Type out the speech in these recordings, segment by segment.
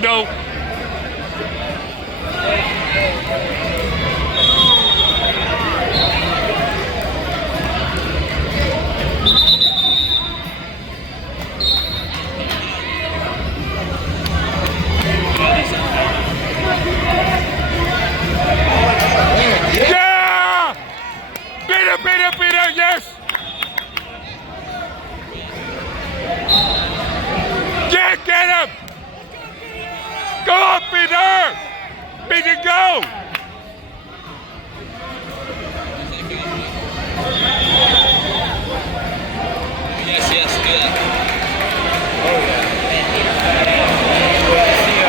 no. Yeah! Beat her, yes! Yeah, get him! Go on, Peter! Peter, go! Yes, good.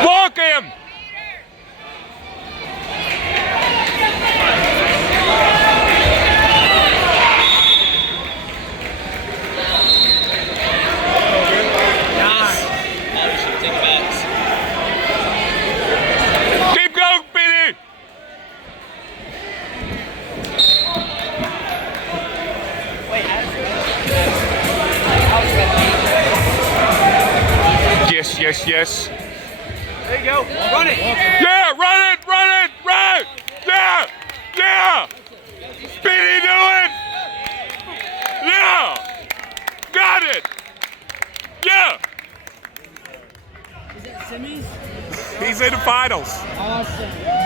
Walk him! Keep going, Peter! Yes. There you go. Run it. Yeah, run! Yeah! Speedy, do it! Yeah! Got it! Yeah! Is that Simmons? He's in the finals. Awesome.